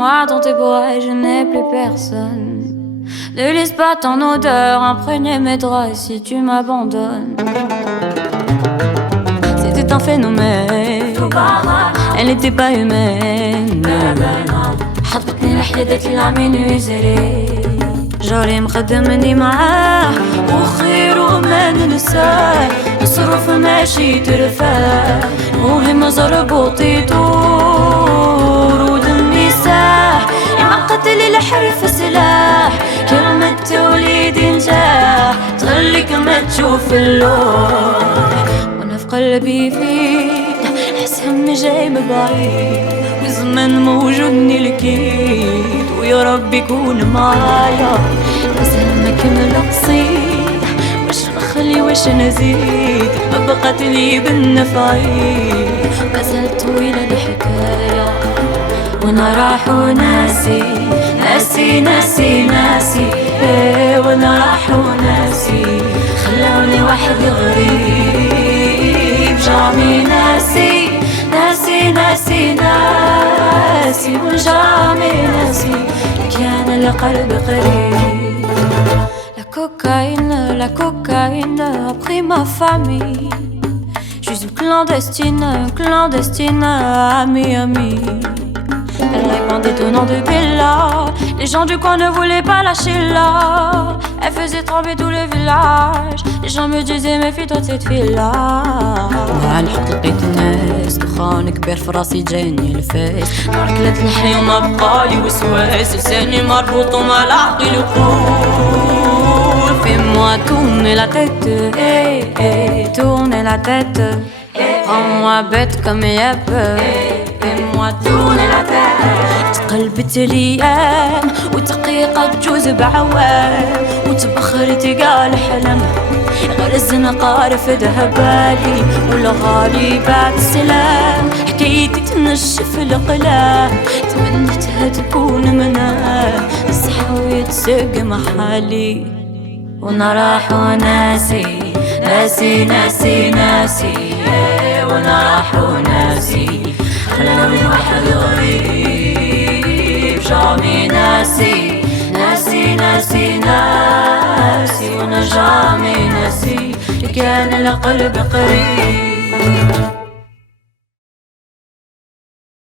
moi dans tes bras et je n'ai plus personne. Ne laisse pas ton odeur imprégner mes draps si tu m'abandonnes. C'était un phénomène, elle n'était pas humaine. حطتني لحيدة العمين ويزري جاري مخدمني معاه وخير ما ننساه الصروف ماشي ترفاه مهم زربوطي دور ودمي ساح يعقد لي الحرف سلاح كلمة توليد نجاح تخليك ما تشوف اللوح وانا في قلبي فيك حس همي جاي من بعيد وزمن موجودني الكيد ويا رب يكون معايا مازال ما كمل قصيد واش نخلي واش نزيد ما بقات لي بالنفعي مازال طويلة الحكاية وانا راح وناسي ناسي ناسي ناسي ايه وانا راح وناسي خلوني وحدي غريب جامي ناسي ناسي ناسي ناسي وجامي ناسي كان القلب قريب. La cocaïne a pris ma famille. Je suis une clandestine à Miami. Elle répandait au nom de Bella. Les gens du coin ne voulaient pas lâcher là. Elle faisait trembler tout le village. Les gens me disaient méfie-toi de cette fille-là. مع الحق لقيت الناس دخان كبير في راسي جاني الفاس نهار كلات الحي وما بقالي وسواس لساني مربوط وما العقل يقول fais-moi tourner la tête hey, hey, tourner la tête rends-moi bête comme yep fais-moi tourner la tête تقلبت الايام ودقيقة تجوز بعوام وتبخرت قال حلم غرزنا قارف ذهبالي والغالي بعد السلام حكايتي تنشف القلام تمنيتها تكون منام الصحة ويتسق محالي وانا راح وناسي ناسي ناسي ناسي وانا راح وناسي خلوني واحد غريب جامي ناسي ناسي ناسي ناسي وانا جامي ناسي كان القلب قريب.